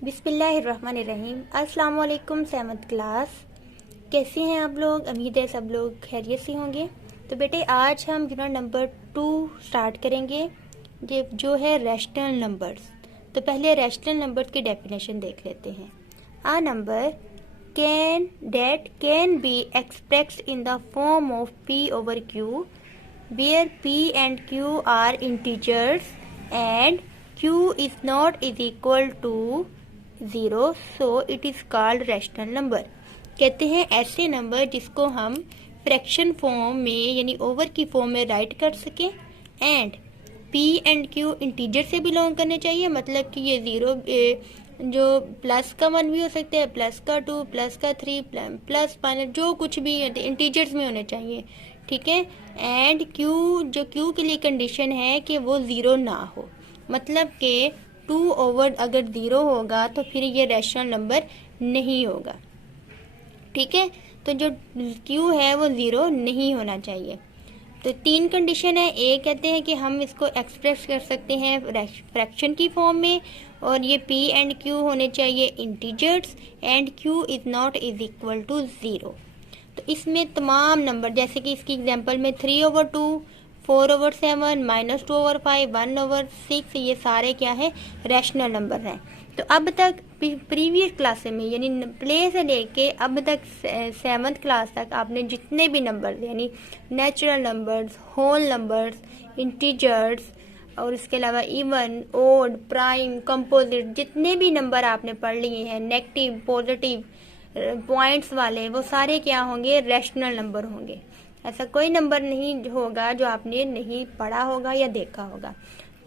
बिस्मिल्लाहिर्रहमानिर्रहीम। अस्सलाम वालेकुम सेवन्थ क्लास। कैसे हैं आप लोग? उम्मीद है सब लोग खैरियत से होंगे। तो बेटे आज हम यूनिट नंबर 2 स्टार्ट करेंगे, ये जो है रैशनल नंबर्स। तो पहले रैशनल नंबर्स की डेफिनेशन देख लेते हैं। A number can be expressed in the form of p over q where p and q are integers and q is not is equal to 0, so it is called rational number। कहते हैं ऐसे number जिसको हम fraction form में यानी over की form में right कर सकें and p and q integer से बिलोंग करने चाहिए, मतलब कि ये 0 जो प्लस का 1 भी हो सकता है, प्लस का 2, प्लस का 3, प्लस माइनस जो कुछ भी इंटीजर्स में होने चाहिए, ठीक है। एंड q जो q के लिए कंडीशन है कि वो 0 ना हो, मतलब कि 2 ओवर अगर 0 होगा तो फिर ये रैशनल नंबर नहीं होगा, ठीक है। तो जो q है वो 0 नहीं होना चाहिए। तो 3 कंडीशन है। ए कहते हैं कि हम इसको एक्सप्रेस कर सकते हैं फ्रैक्शन की फॉर्म में, और ये p एंड q होने चाहिए integers and q is not is equal to 0। तो इसमें तमाम नंबर, जैसे कि इसकी एग्जांपल में 3/2, 4/7, -2/5, 1/6, ये सारे क्या है, रैशनल नंबर हैं। तो अब तक प्रीवियस क्लास में यानी प्ले से लेके अब तक 7th क्लास तक आपने जितने भी नंबर यानी natural numbers, whole numbers, integers और इसके अलावा इवन, ओड, प्राइम, कंपोजिट, जितने भी नंबर आपने पढ़ लिए हैं, नेगेटिव, पॉजिटिव, पॉइंट्स वाले, वो सारे क्या होंगे, रैशनल नंबर होंगे। ऐसा कोई नंबर नहीं होगा जो आपने नहीं पढ़ा होगा या देखा होगा।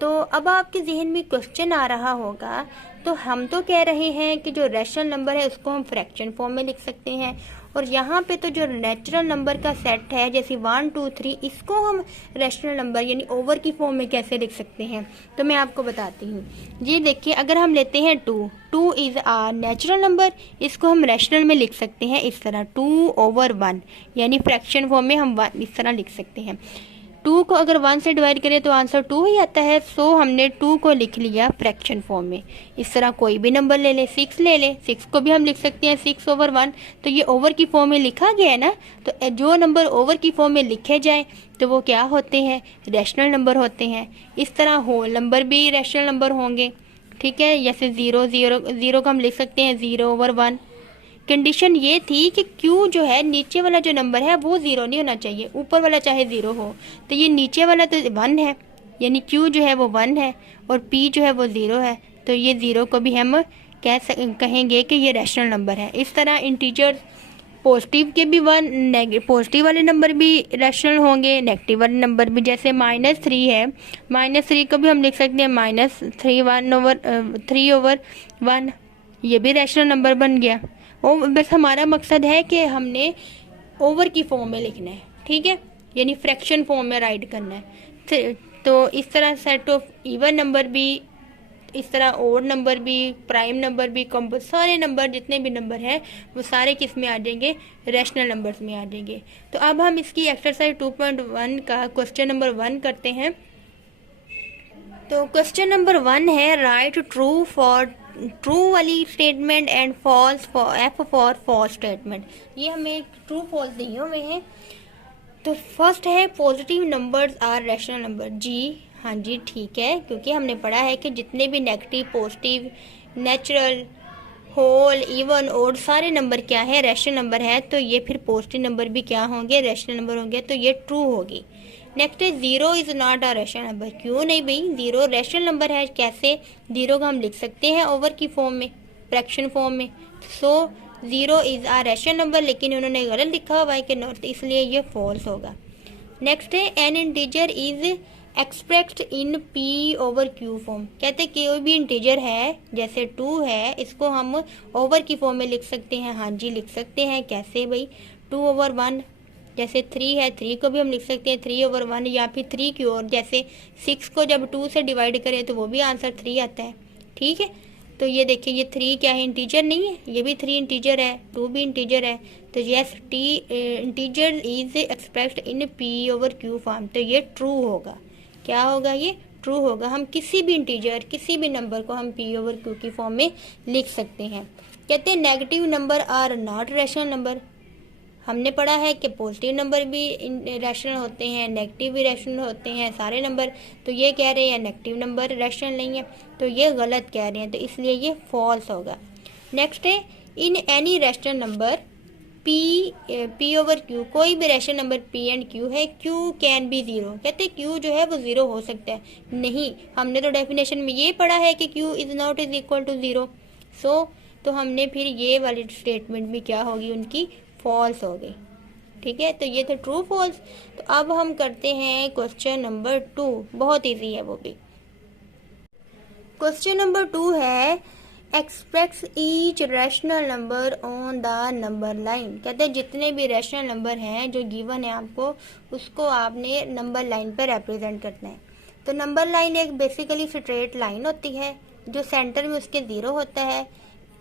तो अब आपके जहन में क्वेश्चन आ रहा होगा, तो हम तो कह रहे हैं कि जो रैशनल नंबर है उसको हम फ्रैक्शन फॉर्म में लिख सकते हैं, और यहाँ पे तो जो नेचुरल नंबर का सेट है जैसे 1, 2, 3, इसको हम रैशनल नंबर यानी ओवर की फॉर्म में कैसे लिख सकते हैं, तो मैं आपको बताती हूँ। ये देखिए, अगर हम लेते हैं 2 इज़ आ नेचुरल नंबर, इसको हम रैशनल में लिख सकते हैं इस तरह 2/1, यानी फ्रैक्शन फॉर्म में हम इस तरह लिख सकते हैं। 2 को अगर 1 से डिवाइड करें तो आंसर 2 ही आता है, सो हमने 2 को लिख लिया फ्रैक्शन फॉर्म में। इस तरह कोई भी नंबर ले लें, 6 ले लें, 6 को भी हम लिख सकते हैं 6/1, तो ये ओवर की फॉर्म में लिखा गया है ना। तो जो नंबर ओवर की फॉर्म में लिखे जाएं तो वो क्या होते हैं, रैशनल नंबर होते हैं। इस तरह होल नंबर भी रैशनल नंबर होंगे, ठीक है। जैसे 0 को हम लिख सकते हैं 0/1। कंडीशन ये थी कि Q जो है, नीचे वाला जो नंबर है वो 0 नहीं होना चाहिए, ऊपर वाला चाहे 0 हो। तो ये नीचे वाला तो 1 है, यानी Q जो है वो 1 है और P जो है वो 0 है, तो ये 0 को भी हम कहेंगे कि ये रैशनल नंबर है। इस तरह इंटीजर पॉजिटिव के भी पॉजिटिव वाले नंबर भी रैशनल होंगे, नेगेटिव वाले नंबर भी। जैसे -3 है, -3 को भी हम लिख सकते हैं -3/1, ये भी रैशनल नंबर बन गया। और बस हमारा मकसद है कि हमने ओवर की फॉर्म में लिखना है, ठीक है, यानी फ्रैक्शन फॉर्म में राइट करना है। तो इस तरह सेट ऑफ इवन नंबर भी, इस तरह ओड नंबर भी, प्राइम नंबर भी, सारे नंबर जितने भी नंबर हैं वो सारे किस में आ जाएंगे, रैशनल नंबर्स में आ जाएंगे। तो अब हम इसकी एक्सरसाइज 2.1 का क्वेश्चन नंबर 1 करते हैं। तो क्वेश्चन नंबर 1 है, राइट ट्रू फॉर ट्रू वाली statement and false for F for false statement. ये हमें ट्रू फॉल्स दिए हुए हैं। तो फर्स्ट है, positive numbers are rational number. जी हाँ जी, ठीक है, क्योंकि हमने पढ़ा है कि जितने भी negative, positive, natural, whole, even, odd सारे नंबर क्या है, रैशनल नंबर है। तो ये फिर पॉजिटिव नंबर भी क्या होंगे, रैशनल नंबर होंगे, तो ये ट्रू होगी। नेक्स्ट है, 0 is not a rational number. क्यों नहीं भाई, 0 रैशनल नंबर है। कैसे? 0 को हम लिख सकते हैं ओवर की फॉर्म में, फ्रैक्शन फॉर्म में। सो 0 इज अ रैशनल नंबर, लेकिन उन्होंने गलत लिखा हुआ है कि नॉट, इसलिए ये फॉल्स होगा। नेक्स्ट है, N integer is expressed in p over q form. कहते हैं कोई भी इंटीजर है, जैसे 2 है, इसको हम ओवर की फॉर्म में लिख सकते हैं। हाँ जी, लिख सकते हैं। कैसे भाई, 2/1। जैसे 3 है, 3 को भी हम लिख सकते हैं 3/1, या फिर 3 की ओर, जैसे 6 को जब 2 से डिवाइड करें तो वो भी आंसर 3 आता है, ठीक है। तो ये देखिए, ये 3 क्या है, इंटीजर नहीं है, ये भी 3 इंटीजर है, 2 भी इंटीजर है। तो yes, integer is expressed in p over q form, तो ये ट्रू होगा। क्या होगा, ये ट्रू होगा। हम किसी भी इंटीजर, किसी भी नंबर को हम p ओवर q की फॉर्म में लिख सकते हैं। कहते हैं negative number are not rational number. हमने पढ़ा है कि पॉजिटिव नंबर भी रैशनल होते हैं, नेगेटिव भी रैशनल होते हैं, सारे नंबर। तो ये कह रहे हैं नेगेटिव नंबर रैशनल नहीं है, तो ये गलत कह रहे हैं, तो इसलिए ये फॉल्स होगा। नेक्स्ट है in any rational number p over q, कोई भी rational number p and q है, q कैन बी जीरो। कहते हैं q जो है वो जीरो हो सकता है। नहीं, हमने तो डेफिनेशन में ये पढ़ा है कि q is not is equal to zero. तो हमने फिर ये वाली स्टेटमेंट भी क्या होगी, उनकी फॉल्स हो गई। ठीक है, तो ये तो ट्रू फॉल्स। तो अब हम करते हैं क्वेश्चन नंबर 2, बहुत इजी है वो भी। क्वेश्चन नंबर 2 है express each rational number on the number line. कहते हैं जितने भी रैशनल नंबर हैं जो गिवन है आपको, उसको आपने नंबर लाइन पर रिप्रेजेंट करना है। तो नंबर लाइन एक बेसिकली स्ट्रेट लाइन होती है, जो सेंटर में उसके जीरो होता है,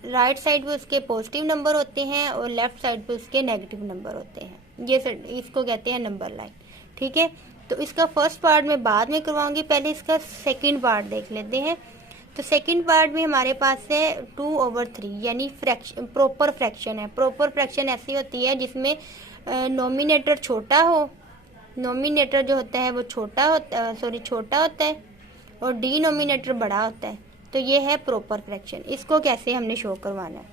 राइट साइड पे उसके पॉजिटिव नंबर होते हैं और लेफ्ट साइड पे उसके नेगेटिव नंबर होते हैं। ये इसको कहते हैं नंबर लाइन। ठीक है, तो इसका फर्स्ट पार्ट मैं बाद में करवाऊंगी, पहले इसका सेकंड पार्ट देख लेते हैं। तो सेकंड पार्ट में हमारे पास है 2/3, यानी फ्रैक्शन, प्रॉपर फ्रैक्शन है। प्रॉपर फ्रैक्शन ऐसी होती है जिसमें नोमिनेटर छोटा हो, नोमिनेटर जो होता है वो छोटा होता है और डिनोमिनेटर बड़ा होता है। तो ये है प्रॉपर फ्रैक्शन। इसको कैसे हमने शो करवाना है,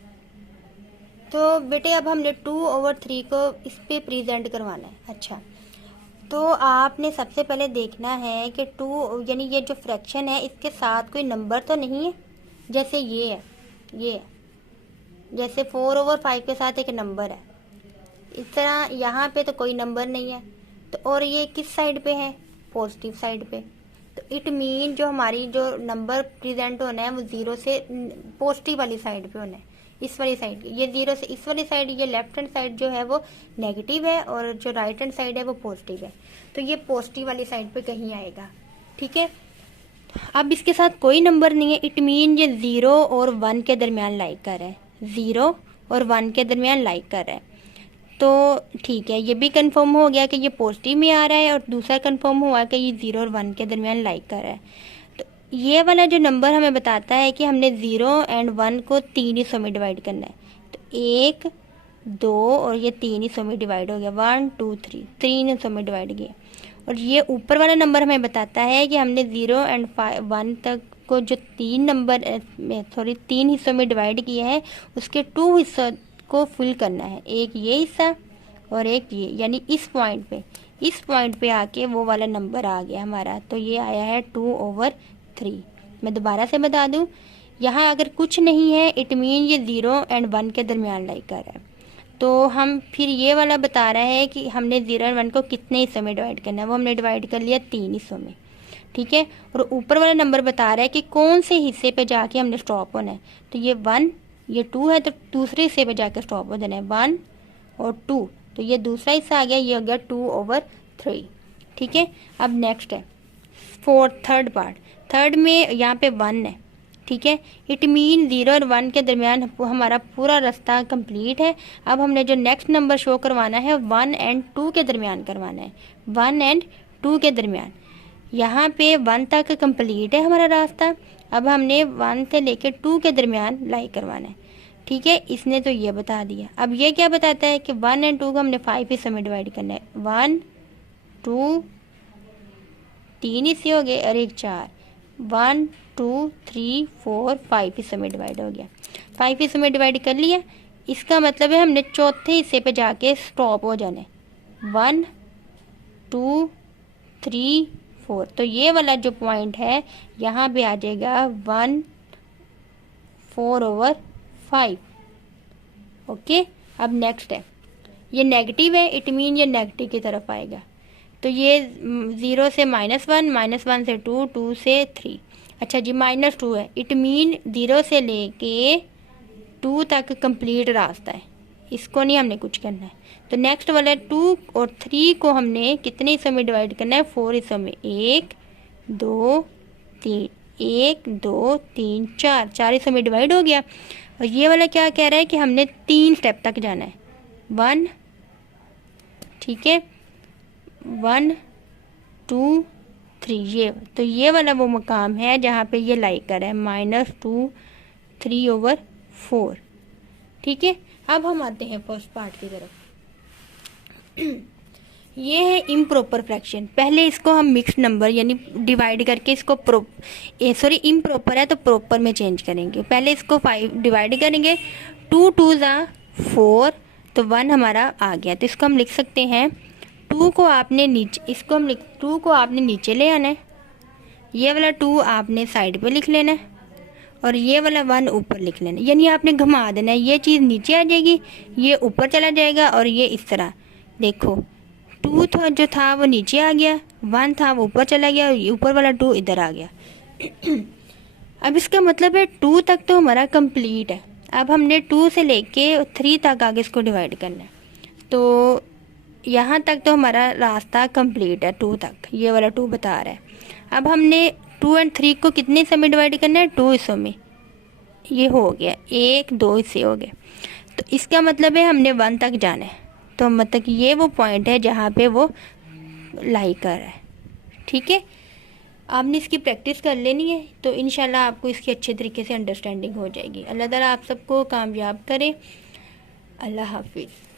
तो बेटे अब हमने 2/3 को इस पे प्रेजेंट करवाना है। अच्छा, तो आपने सबसे पहले देखना है कि 2 यानी ये जो फ्रैक्शन है इसके साथ कोई नंबर तो नहीं है। जैसे ये है, जैसे 4/5 के साथ एक नंबर है, इस तरह यहाँ पे तो कोई नंबर नहीं है। तो और ये किस साइड पे है, पॉजिटिव साइड पे। तो इट मीन जो हमारी जो नंबर प्रेजेंट होना है वो जीरो से पॉजिटिव वाली साइड पे होना है, इस वाली साइड। ये जीरो से इस वाली साइड, ये लेफ्ट हैंड साइड जो है वो नेगेटिव है और जो राइट हैंड साइड है वो पॉजिटिव है। तो ये पॉजिटिव वाली साइड पे कहीं आएगा। ठीक है, अब इसके साथ कोई नंबर नहीं है, इट मीन ये 0 और 1 के दरमियान लाइक कर रहा है, 0 और 1 के दरमियान लाइक कर रहा है। तो ठीक है, ये भी कंफर्म हो गया कि ये पॉजिटिव में आ रहा है, और दूसरा कंफर्म हुआ कि ये 0 और 1 के दरमियान लाइक कर रहा है। तो ये वाला जो नंबर हमें बताता है कि हमने 0 एंड 1 को 3 हिस्सों में डिवाइड करना है। तो 1, 2 और ये 3 हिस्सों में डिवाइड हो गया, 1 2 3, 3 हिस्सों में डिवाइड किया। और ये ऊपर वाला नंबर हमें बताता है कि हमने 0 एंड 1 तक को जो 3 हिस्सों में डिवाइड किया है, उसके 2 हिस्सों को फिल करना है, एक ये हिस्सा और एक ये, यानी इस पॉइंट पे आके वो वाला नंबर आ गया हमारा। तो ये आया है 2/3। मैं दोबारा से बता दूं, यहाँ अगर कुछ नहीं है इट मीन ये 0 एंड 1 के दरमियान लाइक कर रहा है। तो हम फिर ये वाला बता रहा है कि हमने 0 और 1 को कितने हिस्सों में डिवाइड करना है, वो हमने डिवाइड कर लिया 3 हिस्सों में। ठीक है, और ऊपर वाला नंबर बता रहा है कि कौन से हिस्से पे जाके हमने स्टॉप होना है। तो ये 1, ये 2 है, तो दूसरे हिस्से पे जाकर स्टॉप हो जाना है, 1 और 2। तो ये दूसरा हिस्सा आ गया, ये हो गया 2/3। ठीक है, अब नेक्स्ट है थर्ड पार्ट। थर्ड में यहाँ पे 1 है। ठीक है, इट मीन 0 और 1 के दरमियान हमारा पूरा रास्ता कंप्लीट है। अब हमने जो नेक्स्ट नंबर शो करवाना है 1 एंड 2 के दरमियान करवाना है, 1 एंड 2 के दरमियान। यहाँ पे 1 तक कंप्लीट है हमारा रास्ता, अब हमने 1 से लेकर 2 के दरमियान लाइक करवाना है। ठीक है, इसने तो ये बता दिया। अब ये क्या बताता है कि 1 एंड 2 को हमने 5 हिस्सों में डिवाइड करना है, 1 2 3 हिस्से हो गए और एक 4, 1 2 3 4 5 हिस्सों में डिवाइड हो गया। 5 हिस्सों में डिवाइड कर लिया, इसका मतलब है हमने चौथे हिस्से पे जाके स्टॉप हो जाना है, 1 2 3 4। तो ये वाला जो पॉइंट है यहाँ पे आ जाएगा 1 4/5। ओके, अब नेक्स्ट है, ये नेगेटिव है, इट मीन ये नेगेटिव की तरफ आएगा। तो ये 0 से -1, -1 से 2, 2 से 3। अच्छा जी, -2 है, इट मीन 0 से लेके 2 तक कंप्लीट रास्ता है, इसको नहीं हमने कुछ करना है। तो नेक्स्ट वाला 2 और 3 को हमने कितने हिस्सों में डिवाइड करना है, 4 हिस्सों में, 1 2 3, 1 2 3 4, 4 हिस्सों में डिवाइड हो गया। और ये वाला क्या कह रहा है कि हमने 3 स्टेप तक जाना है, 1, ठीक है, 1 2 3, ये तो ये वाला वो मकाम है जहाँ पे ये लाई कर है, -2 3/4। ठीक है, अब हम आते हैं फर्स्ट पार्ट की तरफ। ये है इम्प्रॉपर फ्रैक्शन। पहले इसको हम मिक्स नंबर यानी डिवाइड करके इसको इम्प्रॉपर है तो प्रॉपर में चेंज करेंगे। पहले इसको 5 डिवाइड करेंगे, 2 2 = 4, तो 1 हमारा आ गया। तो इसको हम लिख सकते हैं 2 को आपने नीचे ले आना है, ये वाला 2 आपने साइड पे लिख लेना है और ये वाला 1 ऊपर लिख लेना है। यानी आपने घुमा देना है, ये चीज़ नीचे आ जाएगी, ये ऊपर चला जाएगा और ये इस तरह। देखो 2 जो था वो नीचे आ गया, 1 था वो ऊपर चला गया, ऊपर वाला 2 इधर आ गया। अब इसका मतलब है 2 तक तो हमारा कंप्लीट है। अब हमने 2 से लेके 3 तक आगे इसको डिवाइड करना है, तो यहाँ तक तो हमारा रास्ता कंप्लीट है 2 तक, ये वाला 2 बता रहा है। अब हमने 2 और 3 को कितने हिस्सों में डिवाइड करना है, 2 हिस्सों में। ये हो गया, 1 2 हिस्से हो गए। तो इसका मतलब है हमने 1 तक जाना है, तो मतलब ये वो पॉइंट है जहाँ पे वो लाई कर रहा है। ठीक है, आपने इसकी प्रैक्टिस कर लेनी है, तो इंशाल्लाह आपको इसकी अच्छे तरीके से अंडरस्टैंडिंग हो जाएगी। अल्लाह ताला आप सबको कामयाब करे। अल्लाह हाफिज़।